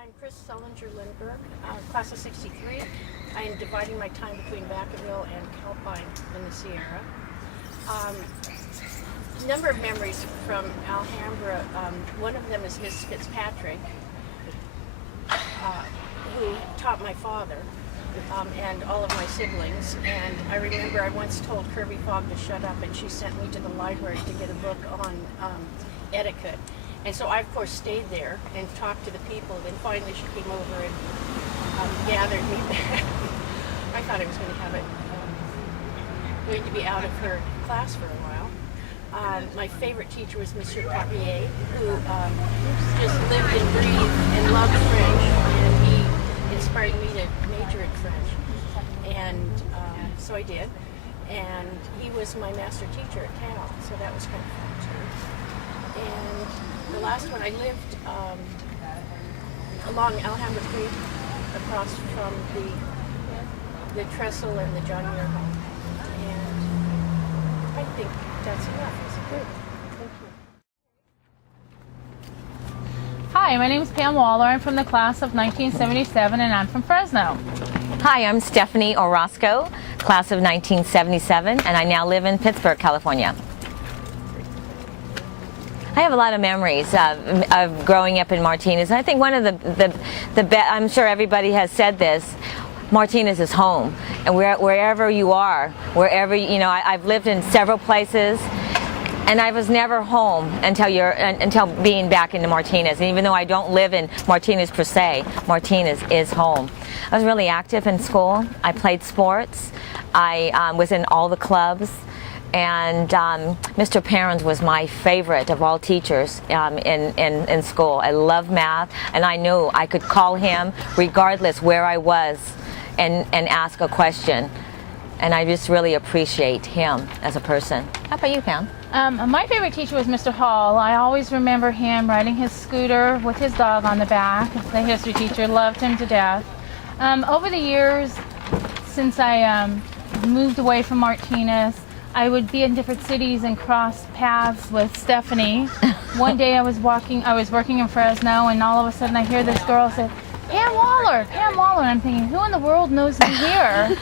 I'm Chris Sullinger-Lindbergh, class of 63. I am dividing my time between Vacaville and Calpine in the Sierra. Number of memories from Alhambra. One of them is Miss Fitzpatrick, who taught my father and all of my siblings. And I remember I once told Kirby Fogg to shut up, and she sent me to the library to get a book on etiquette. And so I, of course, stayed there and talked to the people. Then finally she came over and gathered me back. I thought I was going to have it, going to be out of her class for a while. My favorite teacher was Monsieur Carrier, who just lived and breathed and loved French, and he inspired me to major in French. And so I did. And he was my master teacher at Cal, so that was kind of fun too. And the last one, I lived along Alhambra Creek, across from the trestle and the John Muir home. And I think that's enough. Is it good? Thank you. Hi, my name is Pam Waller. I'm from the class of 1977, and I'm from Fresno. Hi, I'm Stephanie Orozco, class of 1977, and I now live in Pittsburgh, California. I have a lot of memories of growing up in Martinez. And I think one of the I'm sure everybody has said this, Martinez is home. And wherever you are, I've lived in several places, and I was never home until being back into Martinez. And even though I don't live in Martinez per se, Martinez is home. I was really active in school. I played sports. I was in all the clubs. And Mr. Perrins was my favorite of all teachers in school. I loved math, and I knew I could call him regardless where I was and ask a question. And I just really appreciate him as a person. How about you, Pam? My favorite teacher was Mr. Hall. I always remember him riding his scooter with his dog on the back. The history teacher, loved him to death. Over the years, since I moved away from Martinez, I would be in different cities and cross paths with Stephanie. One day I was working in Fresno, and all of a sudden I hear this girl say, Pam Waller, Pam Waller. And I'm thinking, who in the world knows me here?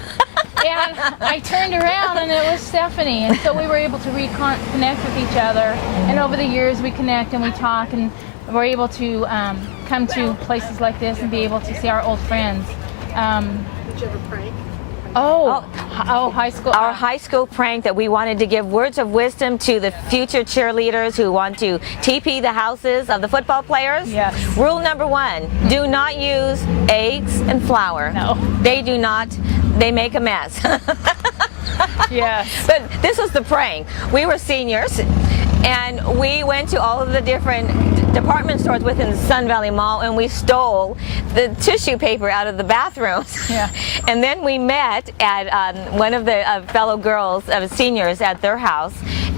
And I turned around, and it was Stephanie. And so we were able to reconnect with each other. And over the years we connect and we talk, and we're able to come to places like this and be able to see our old friends. Did you ever prank? High school. Our high school prank that we wanted to give words of wisdom to the future cheerleaders who want to TP the houses of the football players. Yes. Rule number 1, do not use eggs and flour. No. They do not, they make a mess. Yes. But this was the prank. We were seniors, and we went to all of the different department stores within the Sun Valley Mall, and we stole the tissue paper out of the bathrooms. Yeah. And then we met at one of the fellow girls, seniors, at their house,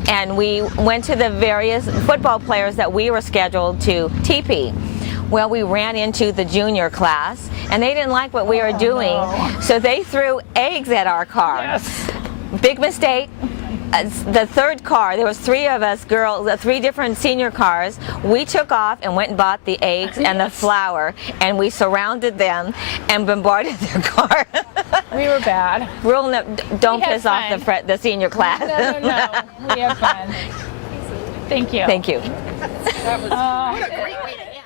and we went to the various football players that we were scheduled to TP. Well, we ran into the junior class, and they didn't like what we were doing, so they threw eggs at our car. Yes. Big mistake. The third car, there was 3 of us girls, 3 different senior cars. We took off and went and bought the eggs and the flour, and we surrounded them and bombarded their car. We were bad. Rule no, don't piss off the senior class. No. We had fun. Thank you. Thank you. That was what a great way to end.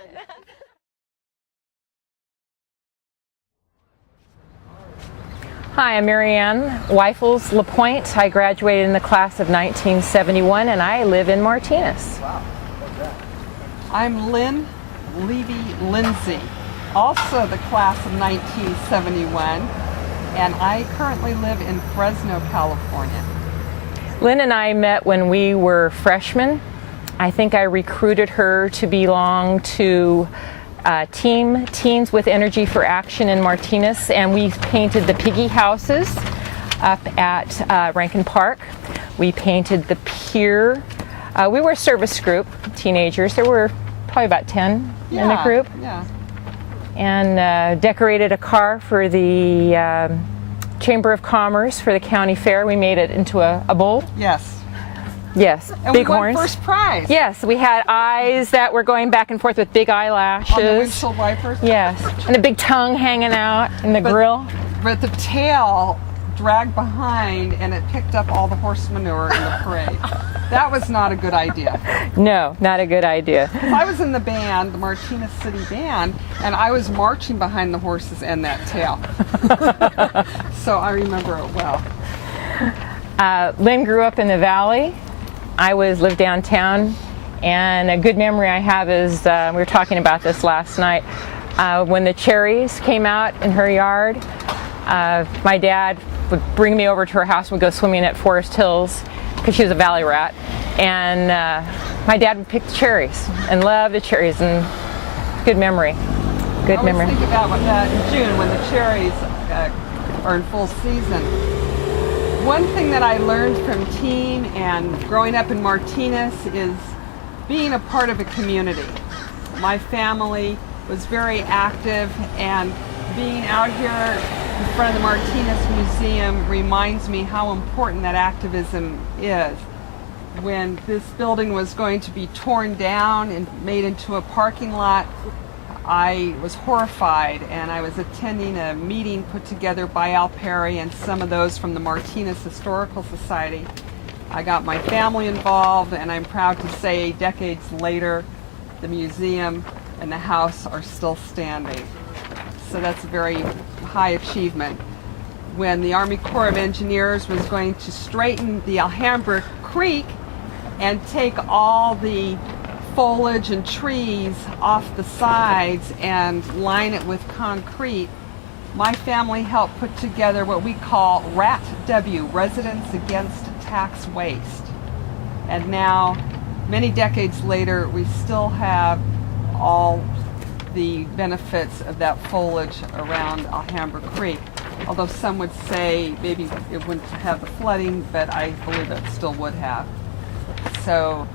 Hi, I'm Marianne Weifels LaPointe. I graduated in the class of 1971, and I live in Martinez. I'm Lynn Levy-Lindsay, also the class of 1971, and I currently live in Fresno, California. Lynn and I met when we were freshmen. I think I recruited her to belong to team Teens with Energy for Action in Martinez, and we painted the piggy houses up at Rankin Park. We painted the pier. We were a service group, teenagers. There were probably about 10 in the group. Yeah. And decorated a car for the Chamber of Commerce for the county fair. We made it into a bull. Yes. Yes, And big we won horns. first prize. Yes, we had eyes that were going back and forth with big eyelashes. On the windshield wipers. Yes, and a big tongue hanging out in the grill. But the tail dragged behind and it picked up all the horse manure in the parade. That was not a good idea. No, not a good idea. I was in the band, the Martinez City Band, and I was marching behind the horses and that tail. So I remember it well. Lynn grew up in the valley. I lived downtown, and a good memory I have is we were talking about this last night. When the cherries came out in her yard, my dad would bring me over to her house and we'd go swimming at Forest Hills because she was a valley rat. And my dad would pick the cherries and love the cherries, and good memory. Good memory. I always think about that in June when the cherries are in full season. One thing that I learned from teen and growing up in Martinez is being a part of a community. My family was very active, and being out here in front of the Martinez Museum reminds me how important that activism is. When this building was going to be torn down and made into a parking lot, I was horrified, and I was attending a meeting put together by Al Perry and some of those from the Martinez Historical Society. I got my family involved, and I'm proud to say decades later, the museum and the house are still standing. So that's a very high achievement. When the Army Corps of Engineers was going to straighten the Alhambra Creek and take all the foliage and trees off the sides and line it with concrete, my family helped put together what we call RATW, Residents Against Tax Waste. And now, many decades later, we still have all the benefits of that foliage around Alhambra Creek. Although some would say maybe it wouldn't have the flooding, but I believe it still would have. So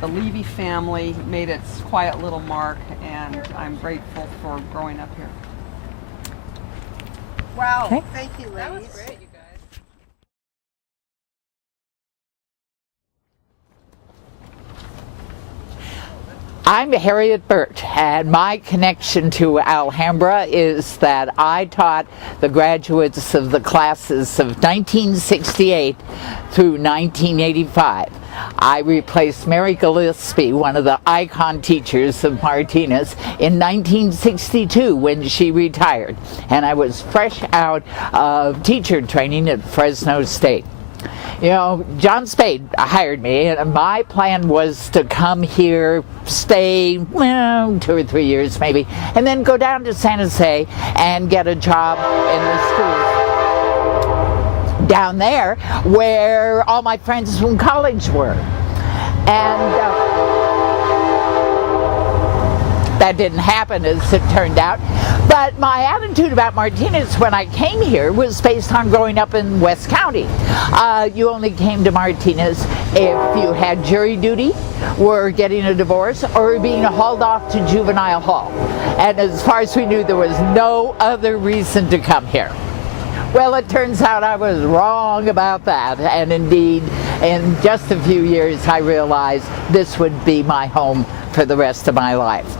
the Levy family made its quiet little mark, and I'm grateful for growing up here. Wow, Okay. thank you, ladies. That was great, you guys. I'm Harriet Burt, and my connection to Alhambra is that I taught the graduates of the classes of 1968 through 1985. I replaced Mary Gillespie, one of the icon teachers of Martinez, in 1962 when she retired, and I was fresh out of teacher training at Fresno State. You know, John Spade hired me, and my plan was to come here, stay, well, 2 or 3 years maybe, and then go down to San Jose and get a job in the schools down there where all my friends from college were. And that didn't happen, as it turned out. But my attitude about Martinez when I came here was based on growing up in West County. You only came to Martinez if you had jury duty, were getting a divorce, or were being hauled off to juvenile hall. And as far as we knew, there was no other reason to come here. Well, it turns out I was wrong about that, and indeed, in just a few years, I realized this would be my home for the rest of my life.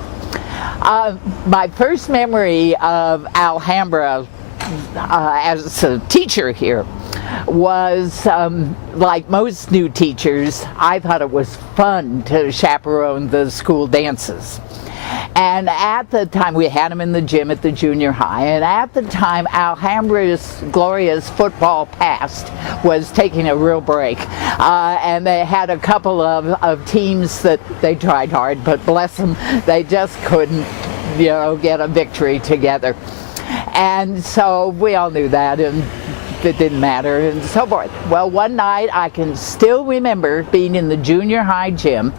My first memory of Alhambra as a teacher here was, like most new teachers, I thought it was fun to chaperone the school dances. And at the time, we had them in the gym at the junior high, and at the time, Alhambra's glorious football past was taking a real break. And they had a couple of teams that they tried hard, but bless them, they just couldn't, you know, get a victory together. And so we all knew that, and it didn't matter, and so forth. Well, one night, I can still remember being in the junior high gym,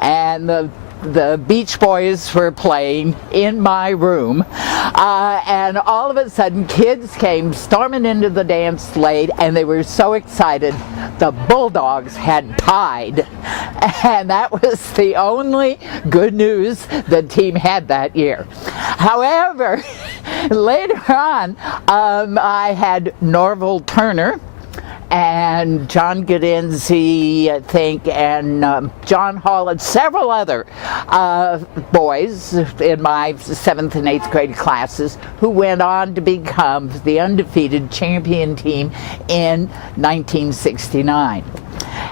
and the Beach Boys were playing in my room, and all of a sudden kids came storming into the dance late, and they were so excited the Bulldogs had tied, and that was the only good news the team had that year. However, later on, I had Norval Turner and John Gadenzi, I think, and John Hall, and several other boys in my 7th and 8th grade classes who went on to become the undefeated champion team in 1969.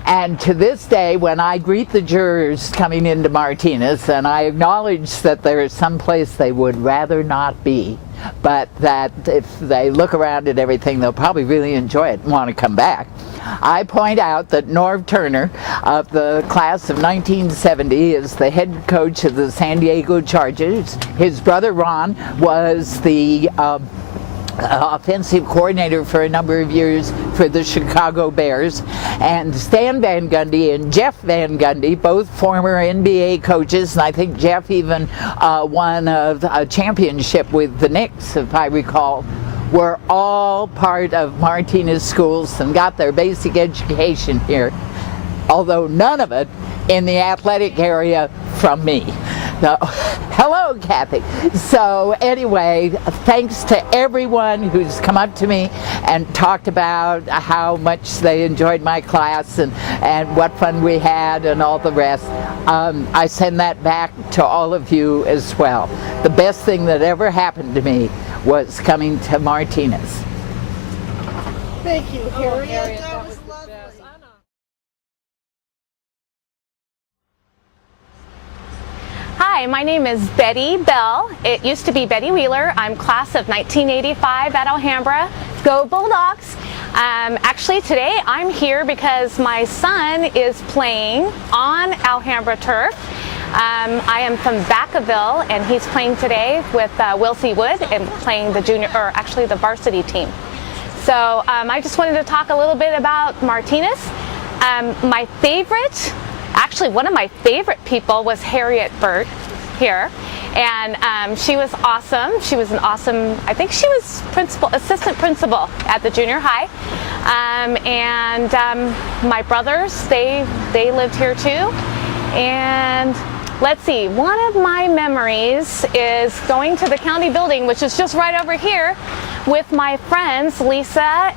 And to this day, when I greet the jurors coming into Martinez, and I acknowledge that there is some place they would rather not be, but that if they look around at everything, they'll probably really enjoy it and want to come back, I point out that Norv Turner of the class of 1970 is the head coach of the San Diego Chargers. His brother Ron was the offensive coordinator for a number of years for the Chicago Bears, and Stan Van Gundy and Jeff Van Gundy, both former NBA coaches, and I think Jeff even won a championship with the Knicks, if I recall, were all part of Martinez schools and got their basic education here, although none of it in the athletic area from me. So, hello, Kathy. So anyway, thanks to everyone who's come up to me and talked about how much they enjoyed my class and what fun we had and all the rest. I send that back to all of you as well. The best thing that ever happened to me was coming to Martinez. Thank you, Harriet. That was lovely. Hi, my name is Betty Bell. It used to be Betty Wheeler. I'm class of 1985 at Alhambra. Go Bulldogs! Actually, today I'm here because my son is playing on Alhambra turf. I am from Vacaville, and he's playing today with Will C. Wood and playing the junior, or actually the varsity team. So I just wanted to talk a little bit about Martinez. My favorite, actually one of my favorite people was Harriet Burt here, and she was awesome. She was an awesome, I think she was assistant principal at the junior high, and my brothers, they lived here too. And let's see, one of my memories is going to the county building, which is just right over here, with my friends Lisa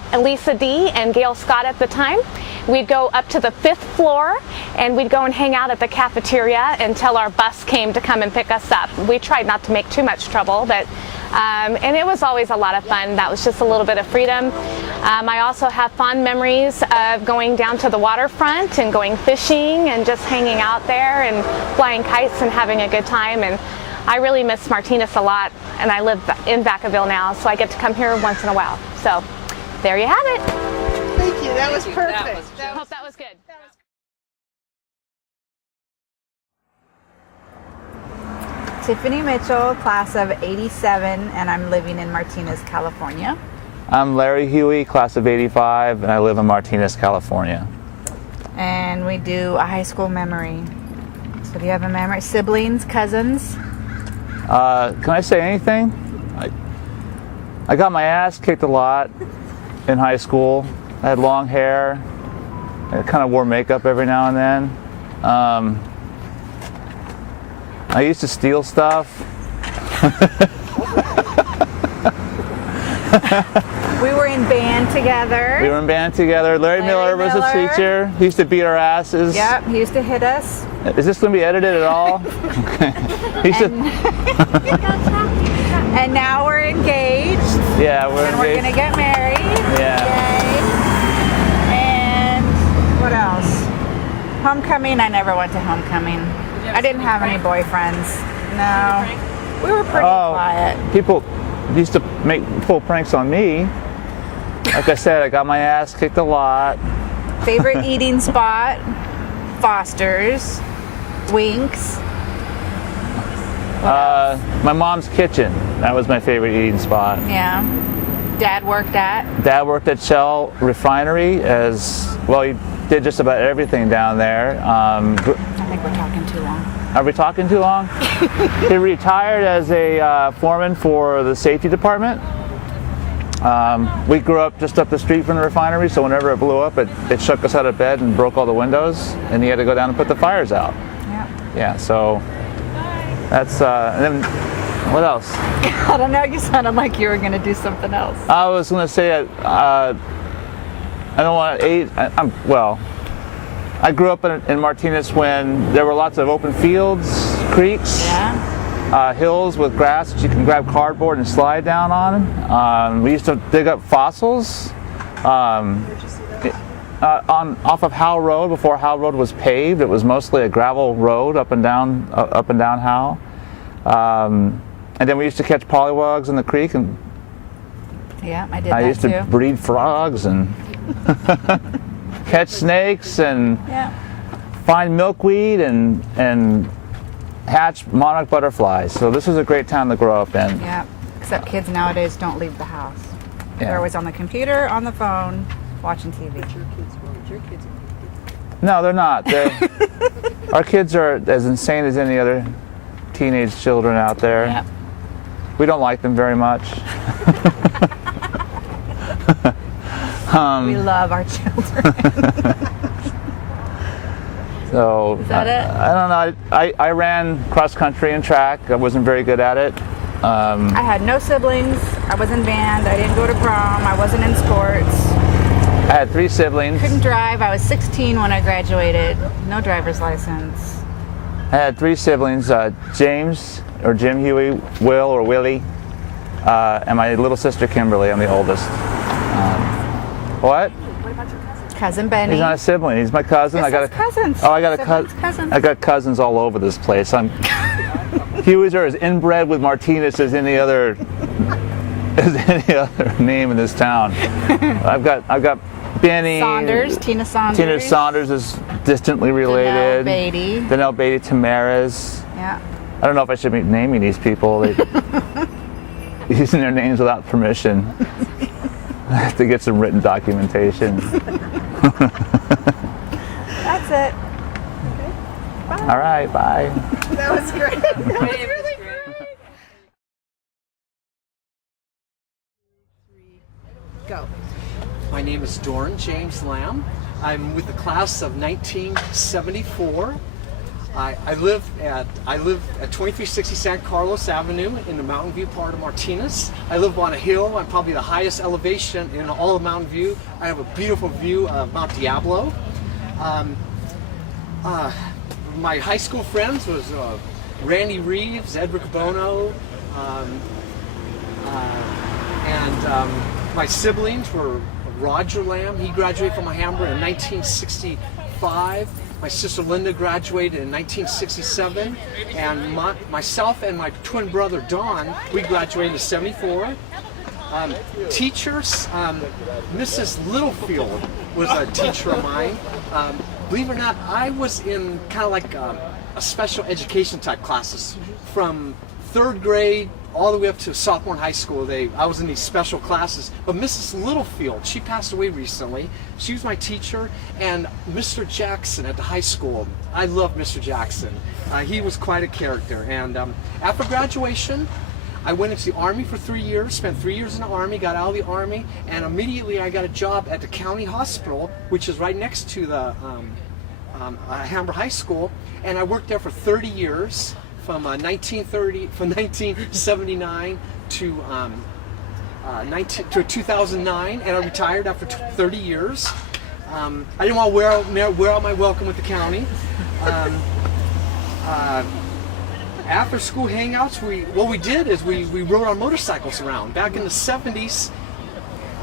D and Gail Scott at the time. We'd go up to the 5th floor and we'd go and hang out at the cafeteria until our bus came to come and pick us up. We tried not to make too much trouble, but and it was always a lot of fun. That was just a little bit of freedom. I also have fond memories of going down to the waterfront and going fishing and just hanging out there and flying kites and having a good time. And I really miss Martinez a lot, and I live in Vacaville now, so I get to come here once in a while. So there you have it. Thank you. That was perfect. I hope that was good. Tiffany Mitchell, class of 87, and I'm living in Martinez, California. I'm Larry Huey, class of 85, and I live in Martinez, California. And we do a high school memory. So do you have a memory? Siblings, cousins? Can I say anything? I got my ass kicked a lot in high school. I had long hair. I kind of wore makeup every now and then. I used to steal stuff. We were in band together. Larry Miller was a teacher. He used to beat our asses. Yep, he used to hit us. Is this going to be edited at all? Okay. And now we're engaged. Yeah, we're and we're engaged. gonna get married. Yeah. Yay. And what else? Homecoming. I never went to homecoming. I didn't have any boyfriends. No. We were pretty quiet. People used to pull pranks on me. Like I said, I got my ass kicked a lot. Favorite eating spot? Foster's, Winks. My mom's kitchen. That was my favorite eating spot. Yeah. Dad worked at Shell Refinery as well. He did just about everything down there. I think we're talking too long. Are we talking too long? He retired as a foreman for the safety department. We grew up just up the street from the refinery, so whenever it blew up, it shook us out of bed and broke all the windows, and he had to go down and put the fires out. Yeah, so that's, and then what else? I don't know, you sounded like you were going to do something else. I was going to say I don't want to age. Well, I grew up in Martinez when there were lots of open fields, creeks, hills with grass that you can grab cardboard and slide down on. We used to dig up fossils off of Howe Road. Before Howe Road was paved, it was mostly a gravel road up and down Howe. And then we used to catch pollywugs in the creek, and Yeah, I did I that used too. to breed frogs and catch snakes and find milkweed and hatch monarch butterflies. So this was a great time to grow up in. Yeah, except kids nowadays don't leave the house. Yeah. They're always on the computer, on the phone, watching TV. No, they're not. Our kids are as insane as any other teenage children out there. Yep. We don't like them very much. We love our children. So Is that it? I don't know. I ran cross country and track. I wasn't very good at it. I had no siblings. I was in band. I didn't go to prom. I wasn't in sports. I had 3 siblings. Couldn't drive. I was 16 when I graduated. No driver's license. I had 3 siblings, James, or Jim, Huey, Will, or Willie, and my little sister Kimberly. I'm the oldest. What? Cousin Benny. He's not a sibling. He's my cousin. This is cousins. Oh, I got a Siblings, cousins. I got cousins all over this place. Hueys are as inbred with Martinez as any other name in this town. I've got Benny. Saunders, Tina Saunders. Tina Saunders is distantly related. Danelle Beatty. Danelle Beatty, Tamaris. Yeah. I don't know if I should be naming these people. Using their names without permission. I have to get some written documentation. That's it. All right, bye. That was great. That was really great. Go. My name is Doran James Lamb. I'm with the class of 1974. I live at 2360 San Carlos Avenue in the Mountain View part of Martinez. I live on a hill. I'm probably the highest elevation in all of Mountain View. I have a beautiful view of Mount Diablo. My high school friends was Randy Reeves, Edric Bono, and my siblings were Roger Lamb. He graduated from Alhambra in 1965. My sister Linda graduated in 1967, and myself and my twin brother Don, we graduated in 74. Teachers, Mrs. Littlefield was a teacher of mine. Believe it or not, I was in kind of like a special education type classes from 3rd grade all the way up to sophomore in high school. I was in these special classes. But Mrs. Littlefield, she passed away recently. She was my teacher, and Mr. Jackson at the high school. I love Mr. Jackson. He was quite a character. And after graduation, I went into the Army for 3 years, spent 3 years in the Army, got out of the Army, and immediately I got a job at the county hospital, which is right next to the Alhambra High School, and I worked there for 30 years. From 1979 to 2009, and I retired after 30 years. I didn't want to wear out my welcome with the county. After school hangouts, what we did is we rode our motorcycles around. Back in the 70s,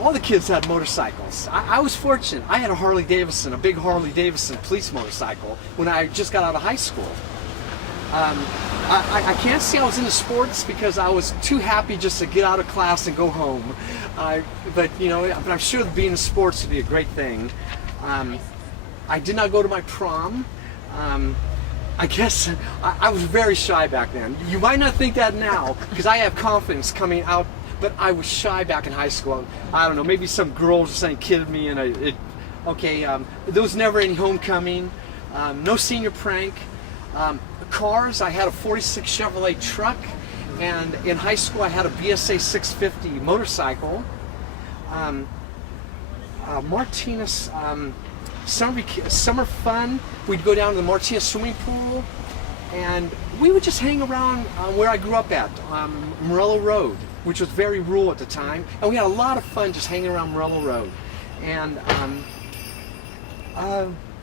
all the kids had motorcycles. I was fortunate. I had a Harley Davidson, a big Harley Davidson police motorcycle when I just got out of high school. I can't say I was into sports because I was too happy just to get out of class and go home. But I'm sure being in sports would be a great thing. I did not go to my prom. I guess I was very shy back then. You might not think that now because I have confidence coming out, but I was shy back in high school. I don't know, maybe some girls or something kidded me, and there was never any homecoming, no senior prank. Cars, I had a 46 Chevrolet truck, and in high school I had a BSA 650 motorcycle. Martinez, summer fun, we'd go down to the Martinez swimming pool, and we would just hang around where I grew up at, Morello Road, which was very rural at the time, and we had a lot of fun just hanging around Morello Road. And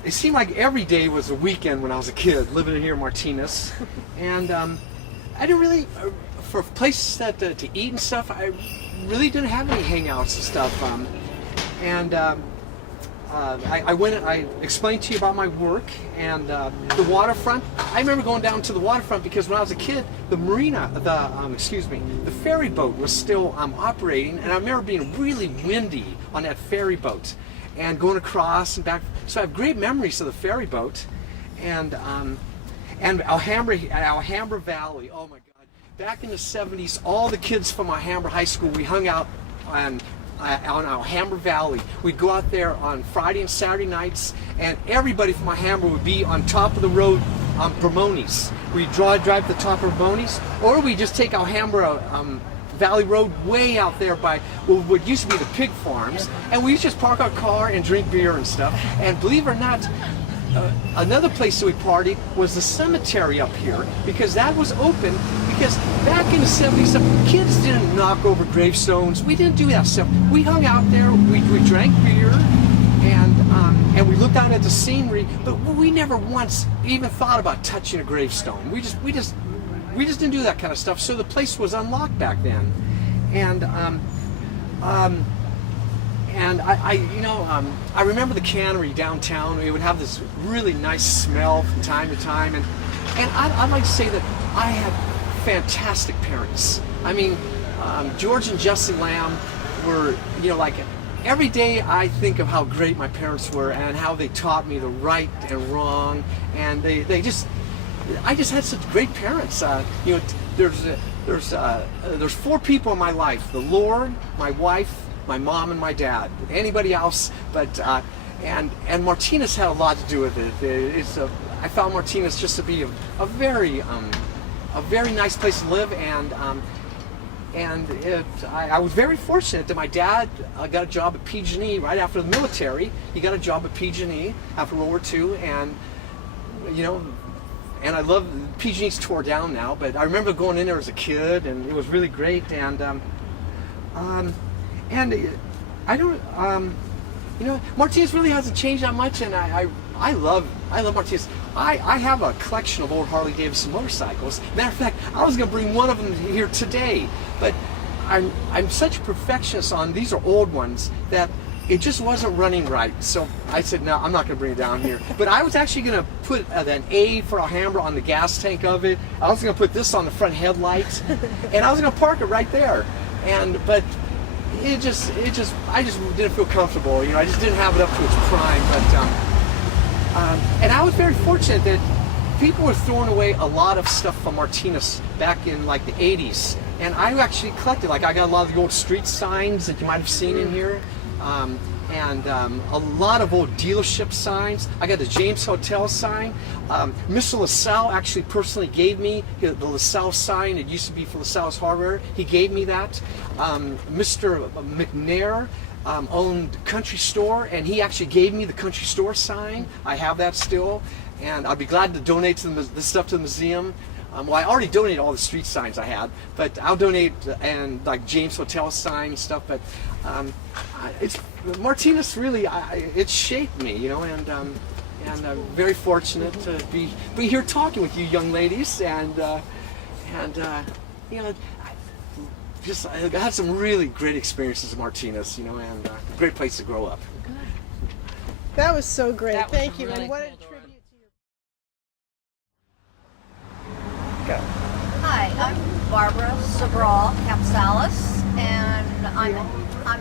it seemed like every day was a weekend when I was a kid living here in Martinez. And I didn't really, for places to eat and stuff, I really didn't have any hangouts and stuff. I explained to you about my work and the waterfront. I remember going down to the waterfront because when I was a kid, the ferry boat was still operating, and I remember being really windy on that ferry boat and going across and back. So I have great memories of the ferry boat, and Alhambra Valley. Oh my God! Back in the '70s, all the kids from Alhambra High School, we hung out on Alhambra Valley. We'd go out there on Friday and Saturday nights, and everybody from Alhambra would be on top of the road on Bramones. We'd drive to the top of Bramones, or we just take Alhambra Valley Road way out there by what used to be the pig farms, and we used to just park our car and drink beer and stuff. And believe it or not, another place that we partied was the cemetery up here, because that was open. Because back in the '70s, kids didn't knock over gravestones. We didn't do that stuff. We hung out there. We drank beer, and we looked out at the scenery. But we never once even thought about touching a gravestone. We just didn't do that kind of stuff. So the place was unlocked back then, and I remember the cannery downtown. We would have this really nice smell from time to time, and I'd like to say that I had fantastic parents. I mean, George and Jessie Lamb were, like every day I think of how great my parents were and how they taught me the right and wrong, and I just had such great parents. There's 4 people in my life: the Lord, my wife, my mom, and my dad. Anybody else, but and Martinez had a lot to do with it. I found Martinez just to be a very nice place to live, and I was very fortunate that my dad got a job at PG&E right after the military. He got a job at PG&E after World War II, and and I love PG&E's tore down now, but I remember going in there as a kid, and it was really great. And I don't, Martinez really hasn't changed that much, and I love Martinez. I have a collection of old Harley Davidson motorcycles. Matter of fact, I was going to bring one of them here today, but I'm such a perfectionist on these are old ones that it just wasn't running right. So I said, no, I'm not going to bring it down here. But I was actually going to put an A for Alhambra on the gas tank of it. I was going to put this on the front headlights, and I was going to park it right there. But I just didn't feel comfortable. I just didn't have it up to its prime. But and I was very fortunate that people were throwing away a lot of stuff from Martinez back in like the '80s, and I actually collected. Like I got a lot of the old street signs that you might have seen in here, and a lot of old dealership signs. I got the James Hotel sign. Mr. LaSalle actually personally gave me the LaSalle sign. It used to be for LaSalle's Hardware. He gave me that. Mr. McNair owned Country Store, and he actually gave me the Country Store sign. I have that still, and I'd be glad to donate to this stuff to the museum. Well, I already donated all the street signs I had, but I'll donate and like James Hotel sign and stuff. But it's Martinez really, it shaped me, and I'm very fortunate to be here talking with you young ladies, and I had some really great experiences at Martinez, and a great place to grow up. That was so great. Thank you. really And what a cool. tribute to your. Hi, I'm Barbara Sabral Capsalis, and I'm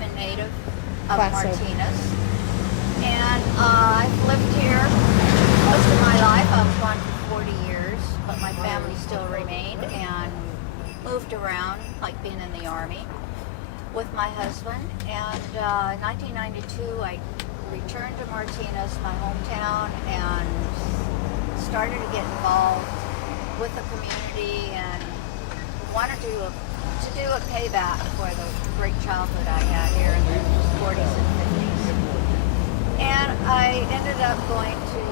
a native of Martinez. And I've lived here most of my life. I was gone for 40 years, but my family still remained and moved around, like being in the Army, with my husband. And in 1992, I returned to Martinez, my hometown, and started to get involved with the community and wanted to do a payback for the great childhood I had here in the 40s and 50s. And I ended up going to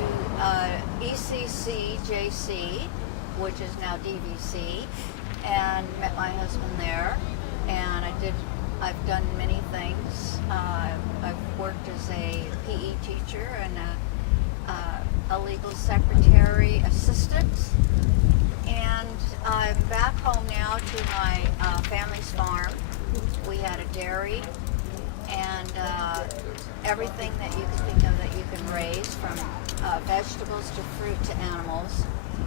ECCJC, which is now DVC, and met my husband there. And I did I've done many things. I've worked as a PE teacher and a legal secretary assistant. And I'm back home now to my family's farm. We had a dairy and everything that you can think of that you can raise, from vegetables to fruit to animals.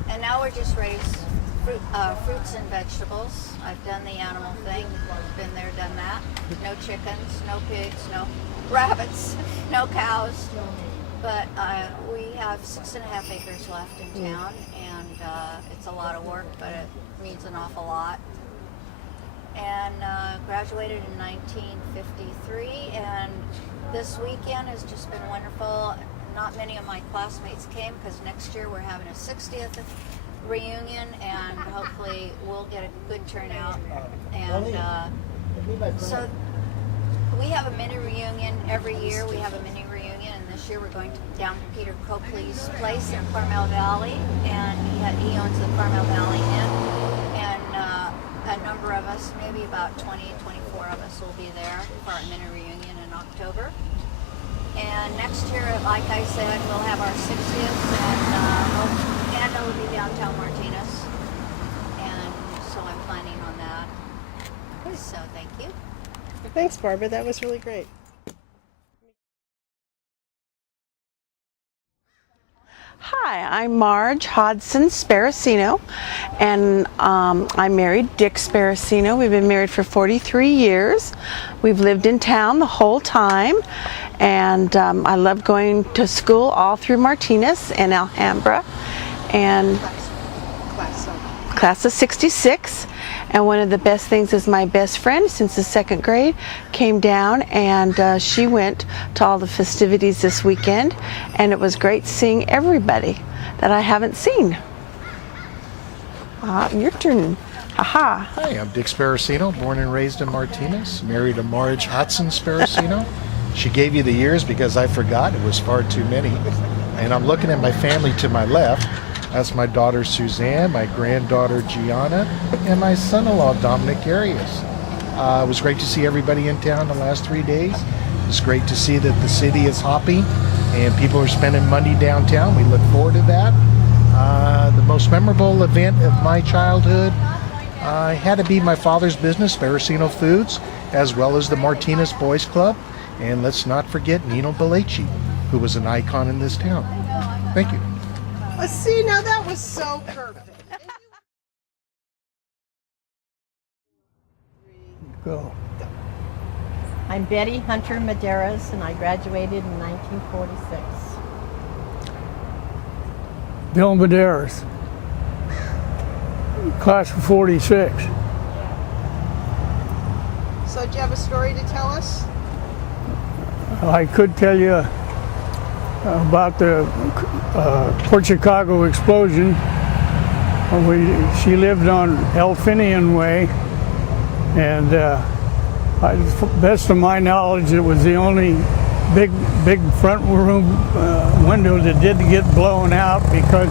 And now we're just raising fruits and vegetables. I've done the animal thing, been there, done that. No chickens, no pigs, no rabbits, no cows. But we have 6.5 acres left in town, and it's a lot of work, but it means an awful lot. And graduated in 1953, and this weekend has just been wonderful. Not many of my classmates came because next year we're having a 60th reunion, and hopefully we'll get a good turnout. And so we have a mini reunion every year. We have a mini reunion, and this year we're going down to Peter Copley's place in Carmel Valley, and he owns the Carmel Valley Inn. And a number of us, maybe about 24 of us, will be there for our mini reunion in October. And next year, like I said, we'll have our 60th, and it'll be downtown Martinez. And so I'm planning on that. So thank you. Thanks, Barbara. That was really great. Hi, I'm Marge Hodson Sparacino, and I married Dick Sparacino. We've been married for 43 years. We've lived in town the whole time, and I love going to school all through Martinez and Alhambra, and class of 66. And one of the best things is my best friend since the 2nd grade came down, and she went to all the festivities this weekend, and it was great seeing everybody that I haven't seen. Your turn. Aha. Hi, I'm Dick Sparacino, born and raised in Martinez, married to Marge Hodson Sparacino. She gave you the years because I forgot, it was far too many. And I'm looking at my family to my left. That's my daughter Suzanne, my granddaughter Gianna, and my son-in-law Dominic Arias. It was great to see everybody in town the last 3 days. It's great to see that the city is hopping and people are spending money downtown. We look forward to that. The most memorable event of my childhood had to be my father's business, Sparacino Foods, as well as the Martinez Boys Club. And let's not forget Nino Belleci, who was an icon in this town. Thank you. Let's see, now that was so perfect. Go. I'm Betty Hunter Medeiros, and I graduated in 1946. Bill Medeiros, class of 46. So do you have a story to tell us? I could tell you about the Port Chicago explosion. She lived on Elfinian Way, and best of my knowledge, it was the only big front room window that didn't get blown out because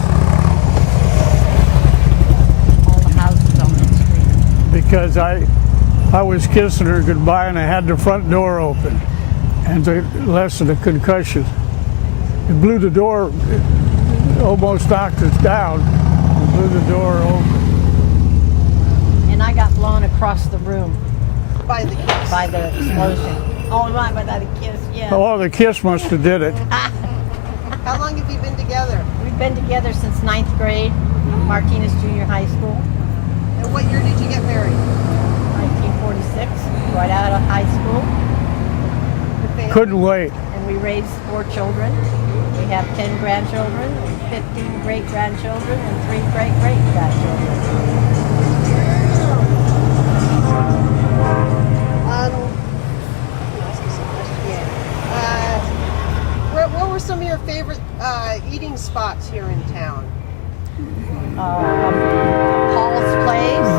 All the houses on the street. because I was kissing her goodbye and I had the front door open, and less than a concussion. It blew the door, it almost knocked us down. It blew the door open. And I got blown across the room By the kiss. by the explosion. Oh, right, by the kiss, yeah. Oh, the kiss must have did it. How long have you been together? We've been together since 9th grade, Martinez Junior High School, And what year did you get married? 1946, right out of high school. Couldn't wait. And we raised 4 children. We have 10 grandchildren, 15 great-grandchildren, and 3 great-great-grandchildren. What were some of your favorite eating spots here in town? Paul's Place,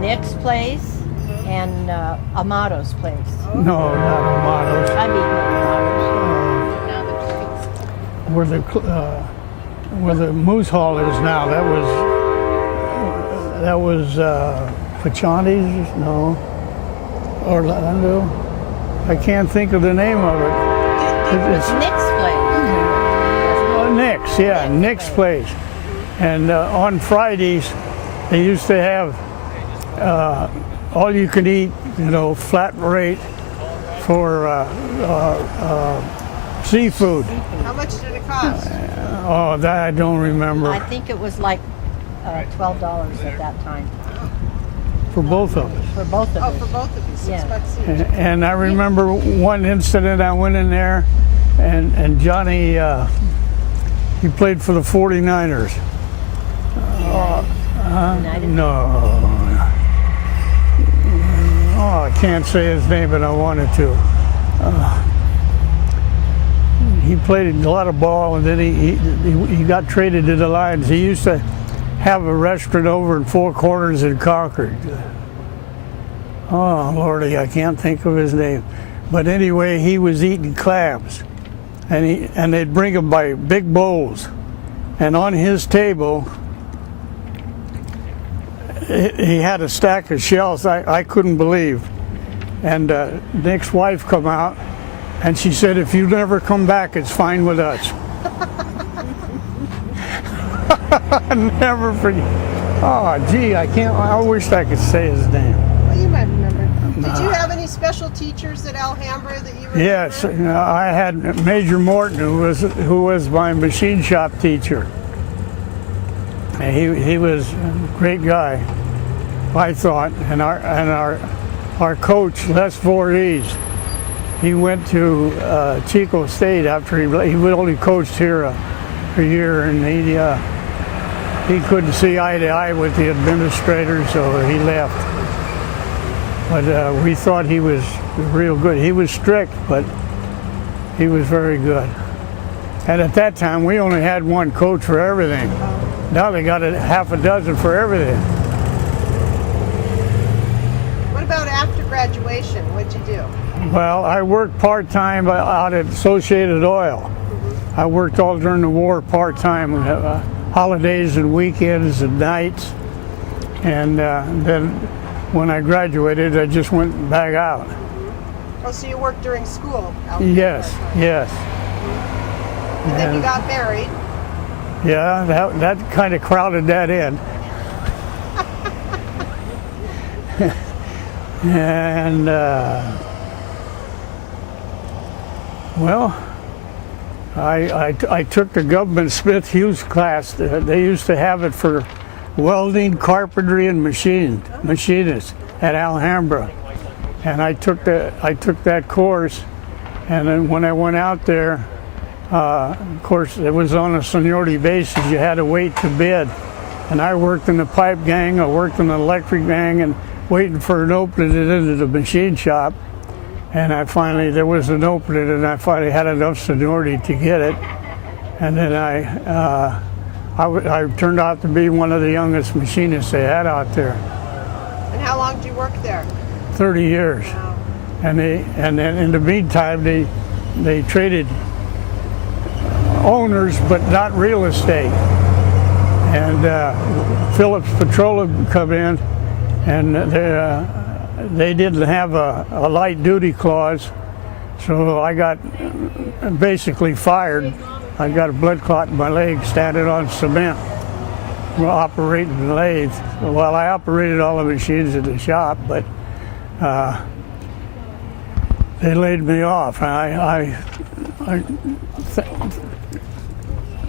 Nick's Place, and Amato's Place. No, not Amato's. I've eaten at Amato's. Where the Moose Hall is now, that was Pachani's, no. Orlando. I can't think of the name of it. It's Nick's place. Nick's, yeah, Nick's place. And on Fridays, they used to have all you could eat, flat rate for seafood. How much did it cost? Oh, that I don't remember. I think it was like $12 at that time. For both of us. For both of us. Oh, for both of you, $6 each. And I remember one incident. I went in there, and Johnny, he played for the 49ers. No. Oh, I can't say his name, but I wanted to. He played a lot of ball, and then he got traded to the Lions. He used to have a restaurant over in Four Corners in Concord. Oh, Lordy, I can't think of his name. But anyway, he was eating clams, and they'd bring them by big bowls. And on his table, he had a stack of shells I couldn't believe. And Nick's wife come out, and she said, "If you never come back, it's fine with us." I never forget. Oh, gee, I wish I could say his name. Well, you might remember. Did you have any special teachers at Alhambra that you remember? Yes, I had Major Morton, who was my machine shop teacher. And he was a great guy, I thought. And our coach, Les Voorhees, he went to Chico State after he only coached here a year, and he couldn't see eye to eye with the administrator, so he left. But we thought he was real good. He was strict, but he was very good. And at that time, we only had one coach for everything. Now they got half a dozen for everything. What about after graduation? What'd you do? Well, I worked part-time out at Associated Oil. I worked all during the war part-time, holidays and weekends and nights. And then when I graduated, I just went back out. Oh, so you worked during school? Yes. And then you got married. Yeah, that kind of crowded that in. And well, I took the government Smith Hughes class. They used to have it for welding, carpentry, and machinists at Alhambra. And I took that course. And then when I went out there, of course, it was on a seniority basis. You had to wait to bid. And I worked in the pipe gang, I worked in the electric gang, and waiting for an opening into the machine shop. And there was an opening, and I finally had enough seniority to get it. And then I turned out to be one of the youngest machinists they had out there. And how long did you work there? 30 years. Wow. And then in the meantime, they traded owners, but not real estate. And Phillips Petroleum come in, and they didn't have a light duty clause, so I got basically fired. I got a blood clot in my leg standing on cement, operating the lathe. Well, I operated all the machines in the shop, but they laid me off.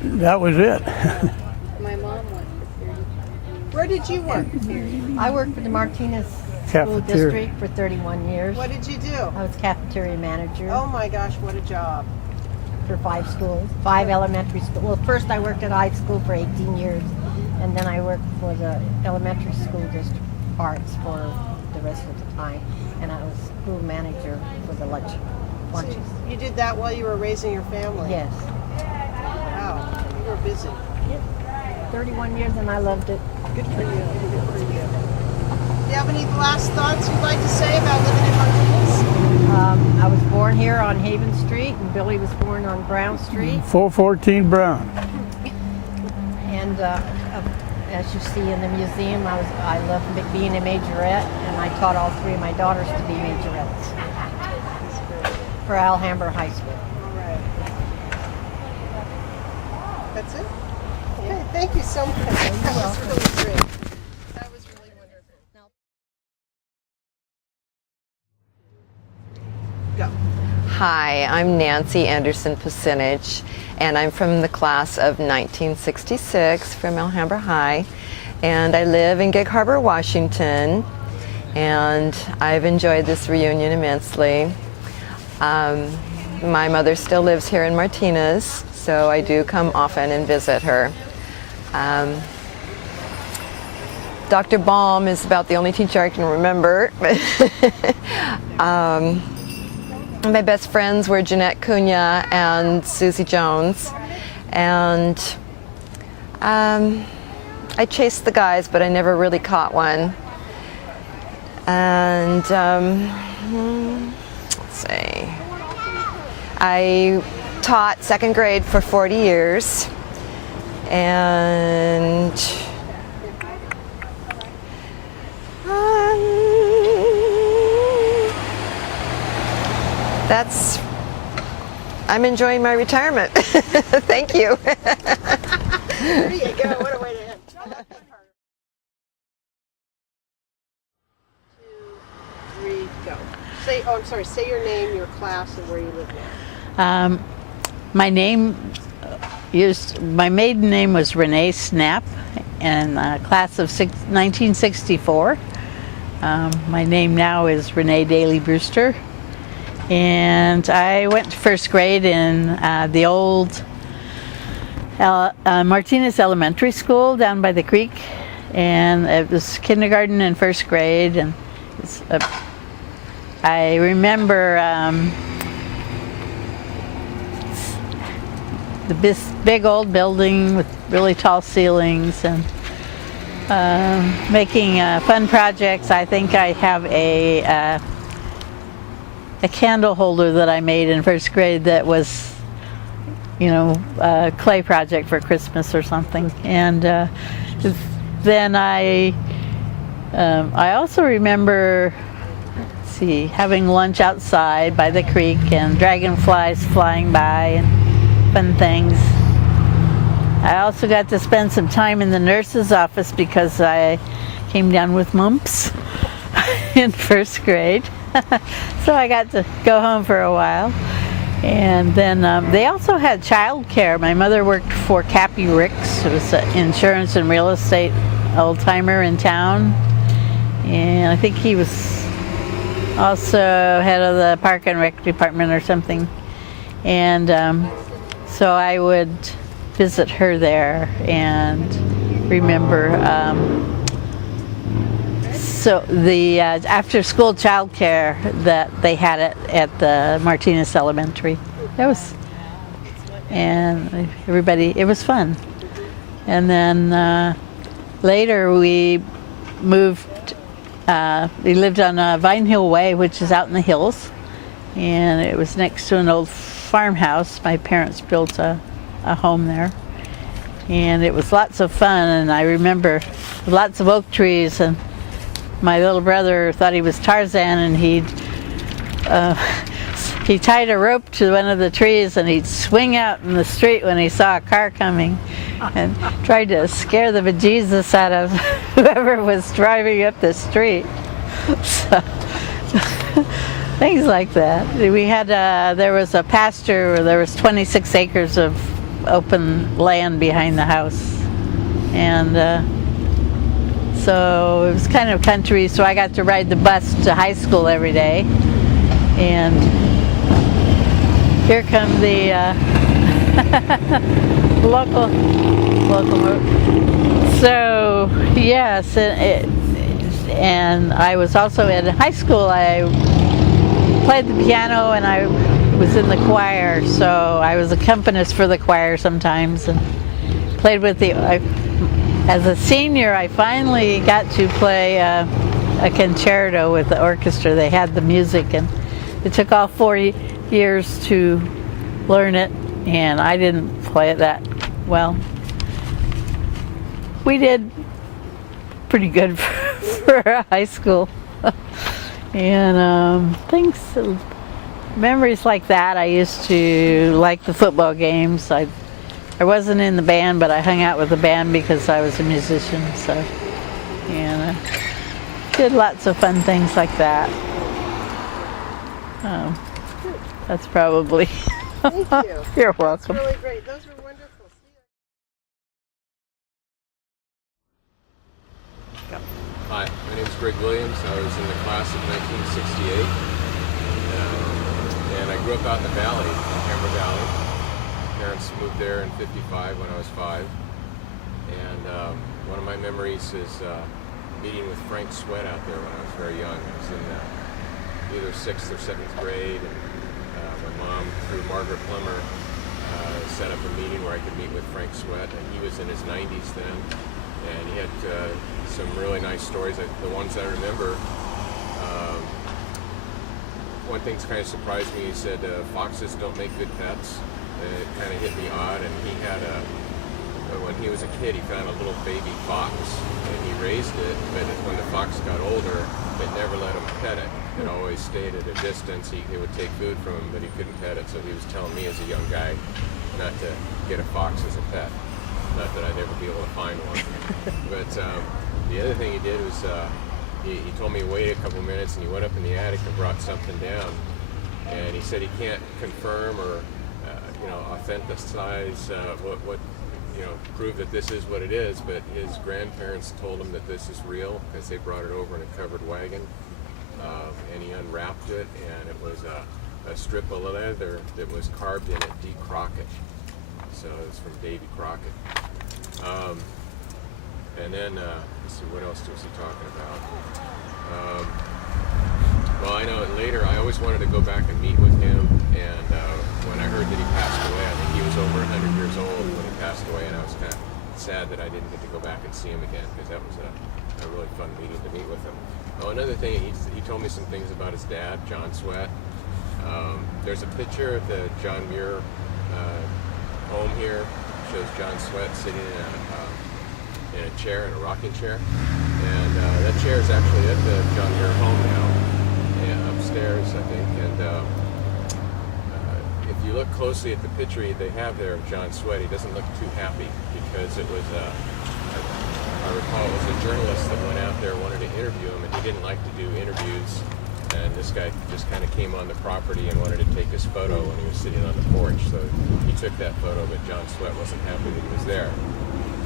That was it. My mom went for 30. Where did you work? I worked for the Martinez School District for 31 years. What did you do? I was cafeteria manager. Oh my gosh, what a job. For 5 schools, 5 elementary schools. Well, first I worked at high school for 18 years, and then I worked for the elementary school district arts for the rest of the time, and I was school manager for the lunches. So you did that while you were raising your family? Yes. Wow, you were busy. Yep. 31 years, and I loved it. Good for you. Good for you. Do you have any last thoughts you'd like to say about living in Martinez? I was born here on Haven Street, and Billy was born on Brown Street. 414 Brown. And as you see in the museum, I love being a majorette, and I taught all three of my daughters to be majorettes for Alhambra High School. All right. That's it? Okay, thank you so much. That was really great. That was really wonderful. Go. Hi, I'm Nancy Anderson Pasinich, and I'm from the class of 1966 from Alhambra High, and I live in Gig Harbor, Washington, and I've enjoyed this reunion immensely. My mother still lives here in Martinez, so I do come often and visit her. Dr. Baum is about the only teacher I can remember. My best friends were Jeanette Cunha and Susie Jones, and I chased the guys, but I never really caught one. And let's see, I taught second grade for 40 years, and I'm enjoying my retirement. Thank you. There you go. What a way to end. 2, 3, go. Say your name, your class, and where you live now. My maiden name was Renee Snap, in class of 1964. My name now is Renee Daly Brewster. And I went to first grade in the old Martinez Elementary School down by the creek, and it was kindergarten and first grade. And I remember the big old building with really tall ceilings and making fun projects. I think I have a candle holder that I made in first grade that was, a clay project for Christmas or something. And then I also remember, having lunch outside by the creek and dragonflies flying by and fun things. I also got to spend some time in the nurse's office because I came down with mumps in first grade. So I got to go home for a while. And then they also had child care. My mother worked for Cappy Ricks, who was an insurance and real estate old-timer in town. And I think he was also head of the Park and Rec department or something. And so I would visit her there and remember so the after-school childcare that they had at the Martinez Elementary. And everybody, it was fun. And then later we moved, we lived on Vine Hill Way, which is out in the hills. And it was next to an old farmhouse. My parents built a home there. And it was lots of fun, and I remember lots of oak trees, and my little brother thought he was Tarzan, and he tied a rope to one of the trees, and he'd swing out in the street when he saw a car coming and tried to scare the bejesus out of whoever was driving up the street. So, things like that. We had, there was a pasture where there was 26 acres of open land behind the house. And so it was kind of country, so I got to ride the bus to high school every day. And here come the local so yes, and I was also in high school. I played the piano and I was in the choir, so I was accompanist for the choir sometimes and played with as a senior, I finally got to play a concerto with the orchestra. They had the music, and it took all 4 years to learn it, and I didn't play it that well. we did pretty good for high school. And memories like that. I used to like the football games. I wasn't in the band, but I hung out with the band because I was a musician. So, and did lots of fun things like that. That's probably. Thank you. You're welcome. That's really great. Those were wonderful. Hi, my name is Greg Williams. I was in the class of 1968, and I grew up out in the valley, Alhambra Valley. My parents moved there in '55 when I was 5, and one of my memories is meeting with Frank Sweat out there when I was very young. I was in either 6th or 7th grade, and my mom, through Margaret Plummer, set up a meeting where I could meet with Frank Sweat, and he was in his 90s then, and he had some really nice stories. The ones I remember, one thing's kind of surprised me. He said foxes don't make good pets. And it kind of hit me odd. And he had when he was a kid, he found a little baby fox, and he raised it. But when the fox got older, it never let him pet it. It always stayed at a distance. He would take food from him, but he couldn't pet it. So he was telling me as a young guy not to get a fox as a pet. Not that I'd ever be able to find one. But the other thing he did was he told me to wait a couple minutes, and he went up in the attic and brought something down. And he said he can't confirm or authenticize what prove that this is what it is, but his grandparents told him that this is real because they brought it over in a covered wagon, and he unwrapped it, and it was a strip of leather that was carved in it, D. Crockett. So it's from Davy Crockett. And then, let's see, what else was he talking about? Well, I know later I always wanted to go back and meet with him, and when I heard that he passed away, I think he was over 100 years old when he passed away, and I was kind of sad that I didn't get to go back and see him again, because that was a really fun meeting to meet with him. Oh, another thing, he told me some things about his dad, John Sweat. There's a picture of the John Muir home here. Shows John Sweat sitting in a chair, in a rocking chair, and that chair is actually at the John Muir home now, and upstairs, I think. And if you look closely at the picture they have there of John Sweat, he doesn't look too happy, because it was I recall it was a journalist that went out there, wanted to interview him, and he didn't like to do interviews. And this guy just kind of came on the property and wanted to take his photo when he was sitting on the porch. So he took that photo, but John Sweat wasn't happy that he was there.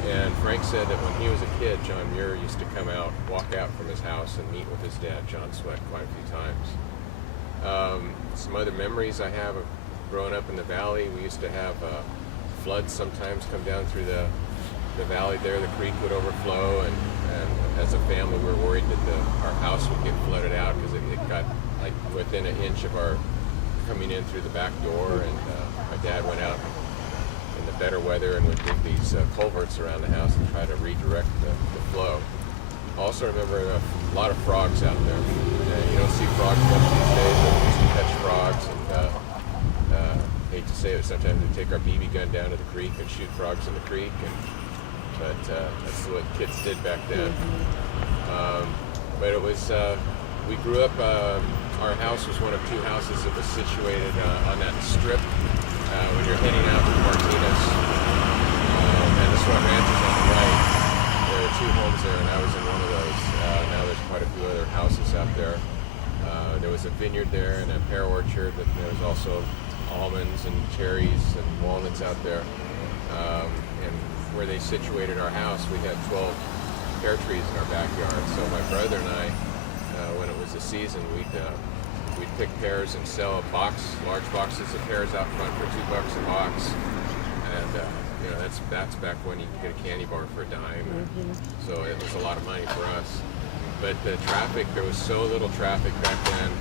And Frank said that when he was a kid, John Muir used to come out, walk out from his house and meet with his dad, John Sweat, quite a few times. Some other memories I have of growing up in the valley, we used to have floods sometimes come down through the valley there. The creek would overflow, and as a family we were worried that our house would get flooded out, because it got like within an inch of our coming in through the back door. And my dad went out in the better weather and would dig these culverts around the house and try to redirect the flow. I also remember a lot of frogs out there. You don't see frogs much these days, but we used to catch frogs, and hate to say it, sometimes we'd take our BB gun down to the creek and shoot frogs in the creek, but that's what kids did back then. But it was, we grew up, our house was one of 2 houses that was situated on that strip when you're heading out to Martinez, and the Sweat Ranch is on the right. There are 2 homes there, and I was in one of those. Now there's quite a few other houses out there. There was a vineyard there and a pear orchard, but there was also almonds and cherries and walnuts out there. And where they situated our house, we had 12 pear trees in our backyard. So my brother and I, when it was the season, we'd pick pears and sell large boxes of pears out front for $2 a box. And that's back when you could get a candy bar for a dime. So it was a lot of money for us. But the traffic, there was so little traffic back then.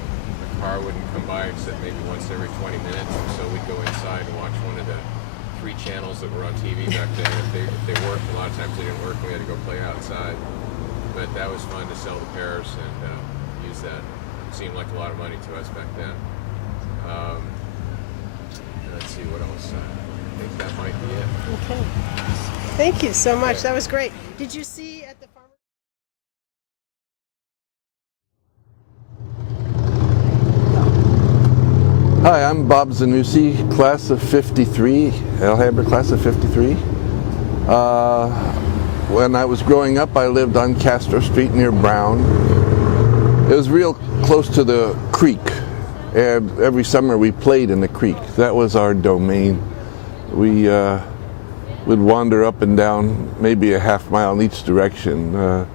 The car wouldn't come by except maybe once every 20 minutes. And so we'd go inside and watch one of the 3 channels that were on TV back then. If they worked, a lot of times they didn't work, we had to go play outside. But that was fun to sell the pears and use that. It seemed like a lot of money to us back then. Let's see what else. I think that might be it. Okay. Thank you so much. That was great. Did you see at the farm? Hi, I'm Bob Zanussi, class of 53, Alhambra class of 53. When I was growing up, I lived on Castro Street near Brown. It was real close to the creek, and every summer we played in the creek. That was our domain. We would wander up and down maybe a half mile in each direction,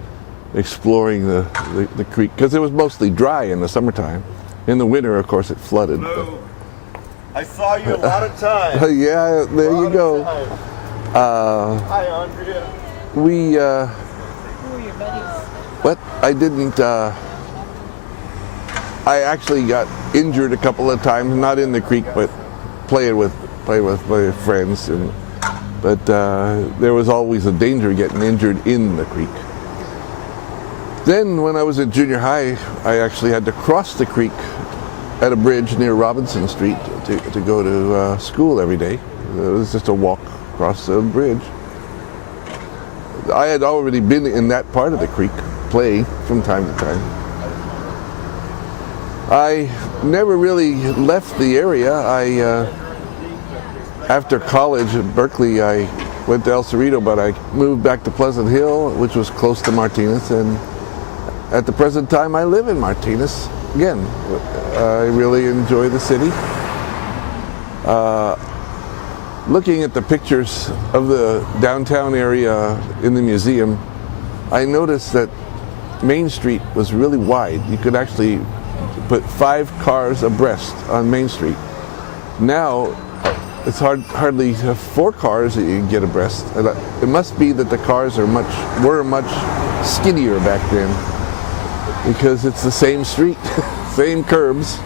exploring the creek, because it was mostly dry in the summertime. In the winter, of course, it flooded. Hello. I saw you a lot of times. Yeah, there you go. Hi, Andrea. We, Who are your buddies? what? I didn't, I actually got injured a couple of times, not in the creek, but playing with my friends. But there was always a danger of getting injured in the creek. Then when I was in junior high, I actually had to cross the creek at a bridge near Robinson Street to go to school every day. It was just a walk across the bridge. I had already been in that part of the creek playing from time to time. I never really left the area. After college at Berkeley, I went to El Cerrito, but I moved back to Pleasant Hill, which was close to Martinez, and at the present time I live in Martinez. Again, I really enjoy the city. Looking at the pictures of the downtown area in the museum, I noticed that Main Street was really wide. You could actually put 5 cars abreast on Main Street. Now, it's hardly 4 cars that you can get abreast. And it must be that the cars were much skinnier back then, because it's the same street, same curbs.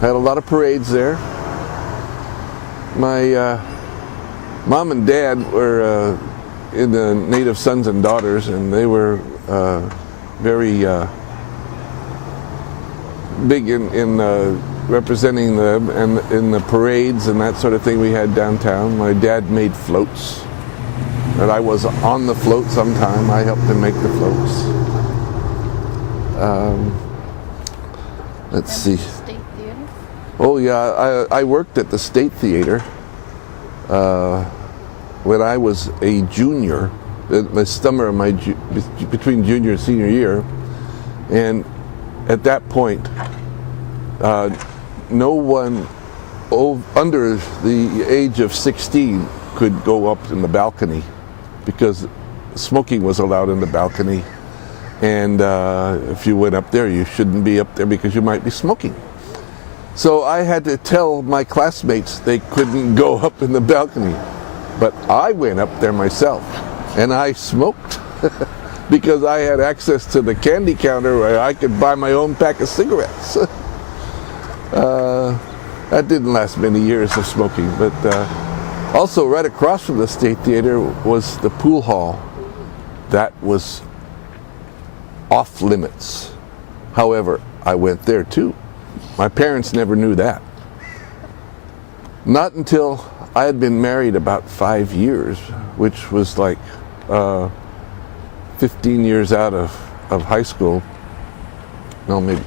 Had a lot of parades there. My mom and dad were in the Native Sons and Daughters, and they were very big in representing them and in the parades and that sort of thing we had downtown. My dad made floats, and I was on the float sometime. I helped him make the floats. Let's see. Oh yeah, I worked at the State Theater when I was a junior, the summer of between junior and senior year, and at that point, no one under the age of 16 could go up in the balcony, because smoking was allowed in the balcony, and if you went up there, you shouldn't be up there because you might be smoking. So I had to tell my classmates they couldn't go up in the balcony. But I went up there myself, and I smoked because I had access to the candy counter where I could buy my own pack of cigarettes. That didn't last many years of smoking, but also right across from the State Theater was the pool hall. That was off limits. However, I went there too. My parents never knew that. Not until I had been married about 5 years, which was like 15 years out of high school. No, maybe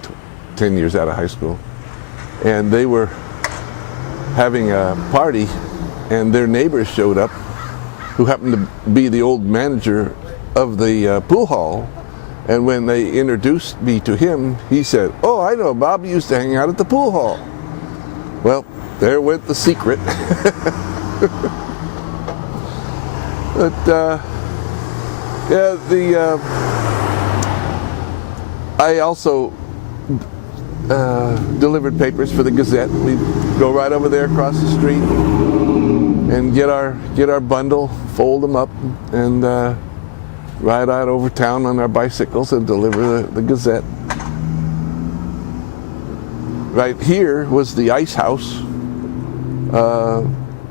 10 years out of high school. And they were having a party, and their neighbors showed up, who happened to be the old manager of the pool hall. And when they introduced me to him, he said, "Oh, I know, Bob used to hang out at the pool hall." Well, there went the secret. But yeah, I also delivered papers for the Gazette. We'd go right over there across the street and get our bundle, fold them up, and ride out over town on our bicycles and deliver the Gazette. Right here was the ice house.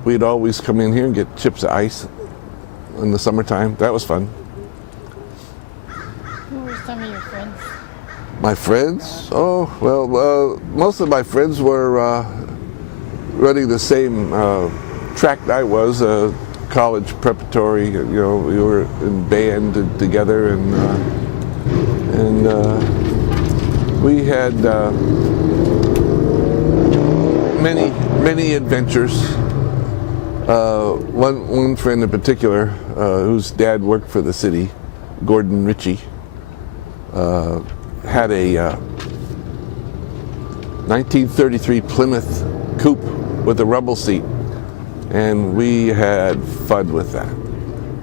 We'd always come in here and get chips of ice in the summertime. That was fun. Who were some of your friends? My friends? Oh, well, most of my friends were running the same track I was, college preparatory. You know, we were in band together, and we had many adventures. One friend in particular, whose dad worked for the city, Gordon Ritchie, had a 1933 Plymouth coupe with a rumble seat, and we had fun with that.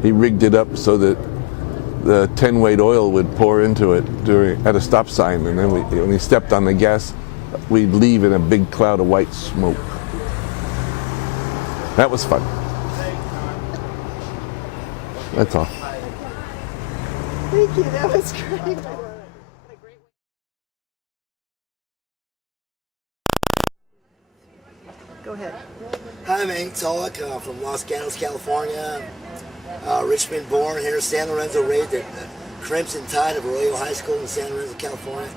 He rigged it up so that the 10-weight oil would pour into it at a stop sign, and then when he stepped on the gas, we'd leave in a big cloud of white smoke. That was fun. That's all. Thank you, that was great. Go ahead. Hi, I'm Hank Tulloch from Los Gatos, California. Richmond born, here San Lorenzo raised at Crimson Tide of Arroyo High School in San Lorenzo, California.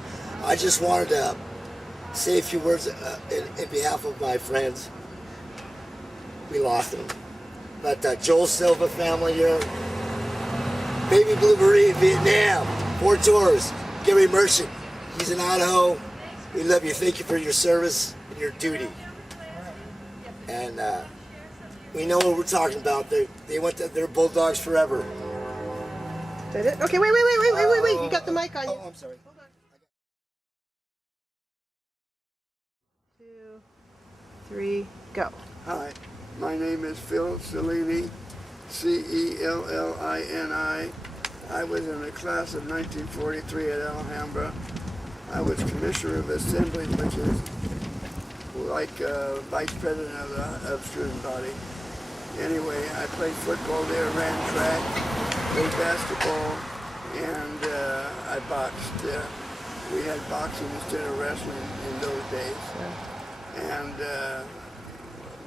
I just wanted to say a few words in behalf of my friends. We lost them. But Joel Silva family here, Baby Blue Marie, Vietnam, Fort Tours, Gary Merchant, he's in Idaho. We love you. Thank you for your service and your duty. And we know what we're talking about. They went to their Bulldogs forever. Is that it? Okay, wait. You got the mic on. Oh, I'm sorry. Hold on. 2, 3, go. Hi, my name is Phil Cellini, C-E-L-L-I-N-I. I was in the class of 1943 at Alhambra. I was Commissioner of Assembly, which is like Vice President of the student body. Anyway, I played football there, ran track, played basketball, and I boxed. We had boxing instead of wrestling in those days. And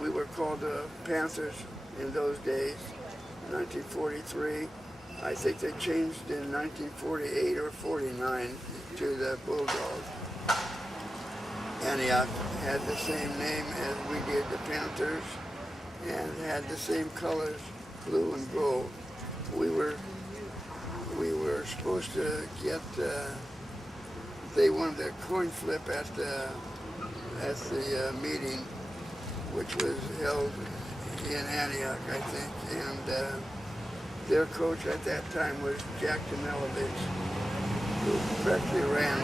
we were called the Panthers in those days, 1943. I think they changed in 1948 or 49 to the Bulldogs. Antioch had the same name as we did, the Panthers, and had the same colors, blue and gold. We were supposed to get. They wanted a coin flip at the meeting, which was held in Antioch, I think, and their coach at that time was Jack Danelovich, who practically ran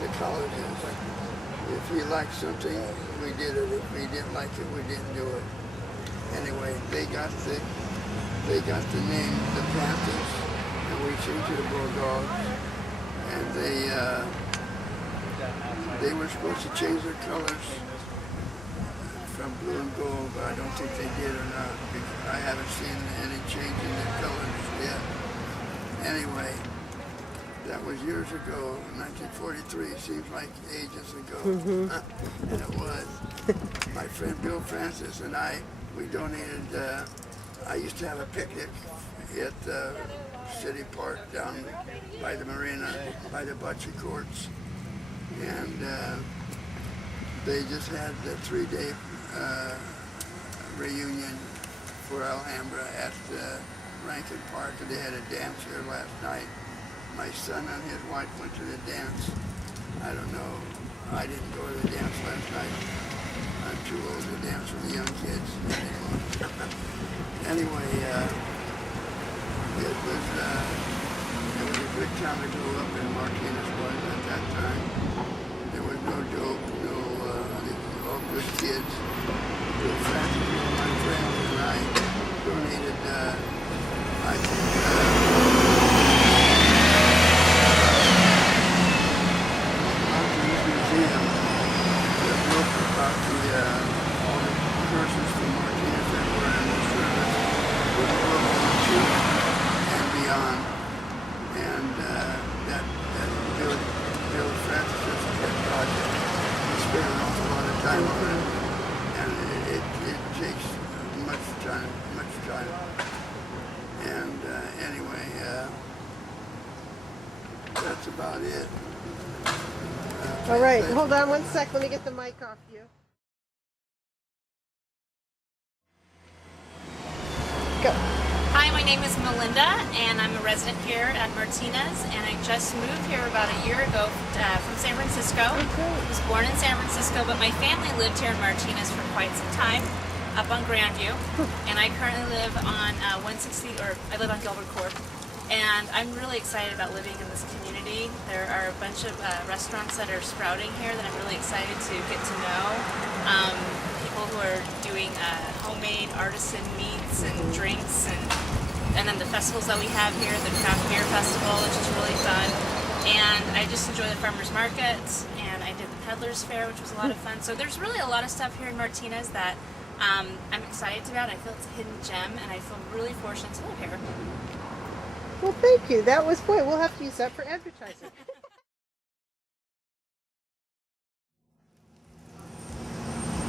the colleges. If we liked something, we did it. If we didn't like it, we didn't do it. Anyway, they got the name the Panthers, and we changed it to Bulldogs. And they were supposed to change their colors from blue and gold, but I don't think they did or not, because I haven't seen any change in their colors yet. Anyway, that was years ago, 1943. Seems like ages ago. And it was. My friend Bill Francis and we donated, I used to have a picnic at City Park down by the marina, by the bocce courts. And they just had the 3-day reunion for Alhambra at Rankin Park, and they had a dance here last night. My son and his wife went to the dance. I don't know. I didn't go to the dance last night. I'm too old to dance with the young kids anymore. Anyway, it was a good time to grow up in Martinez was at that time. There was no dope, all good kids. Bill Francis, my friends, and I donated, I think, museum, the book about all the persons from Martinez that were in the service with World War II and beyond. And that Bill Francis' pet project. He spent an awful lot of time on it, and it takes much time. And anyway, that's about it. All right, hold on one sec. Let me get the mic off you. go. Hi, my name is Melinda, and I'm a resident here at Martinez, and I just moved here about a year ago from San Francisco. I was born in San Francisco, but my family lived here in Martinez for quite some time, up on Grandview, and I currently live on 160, or I live on Gilbert Court, and I'm really excited about living in this community. There are a bunch of restaurants that are sprouting here that I'm really excited to get to know. People who are doing homemade artisan meats and drinks, and then the festivals that we have here, the craft beer festival, which is really fun. And I just enjoy the farmers market, and I did the peddlers fair, which was a lot of fun. So there's really a lot of stuff here in Martinez that I'm excited about. I feel it's a hidden gem, and I feel really fortunate to live here. Well, thank you. That was great. We'll have to use that for advertising.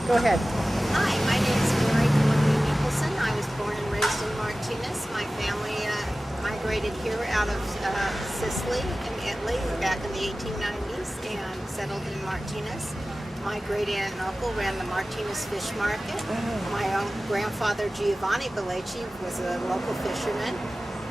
Go ahead. Hi, my name is Mary Columbia Nicholson. I was born and raised in Martinez. My family migrated here out of Sicily and Italy back in the 1890s and settled in Martinez. My great aunt and uncle ran the Martinez Fish Market. My own grandfather Giovanni Belleci was a local fisherman.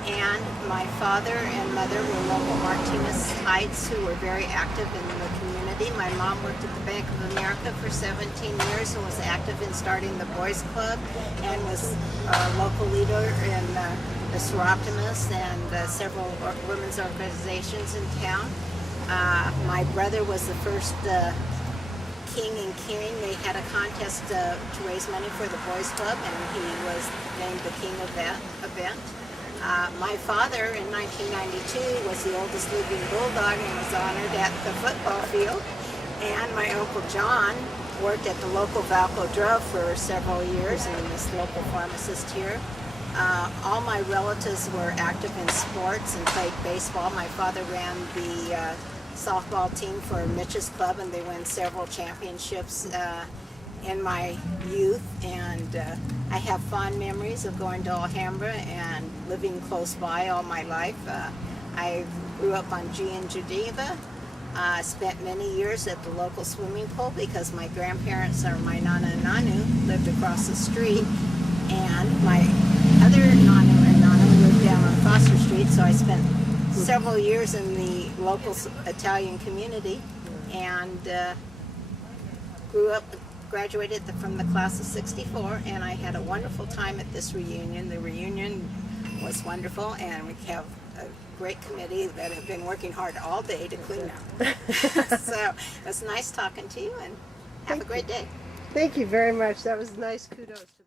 And my father and mother were local Martinez-ites who were very active in the community. My mom worked at the Bank of America for 17 years and was active in starting the Boys Club and was a local leader in the Seroptimus and several women's organizations in town. My brother was the first King and King. They had a contest to raise money for the Boys Club, and he was named the king of that event. My father in 1992 was the oldest living bulldog and was honored at the football field. And my Uncle John worked at the local Valco Drove for several years and was local pharmacist here. All my relatives were active in sports and played baseball. My father ran the softball team for Mitch's Club, and they won several championships in my youth, and I have fond memories of going to Alhambra and living close by all my life. I grew up on G in Geneva. Spent many years at the local swimming pool because my grandparents, or my Nana and Nanu, lived across the street, and my other Nanu and Nana lived down on Foster Street, so I spent several years in the local Italian community and grew up, graduated from the class of '64, and I had a wonderful time at this reunion. The reunion was wonderful, and we have a great committee that have been working hard all day to clean up. So it was nice talking to you, and have a great day. Thank you very much. That was nice. Kudos to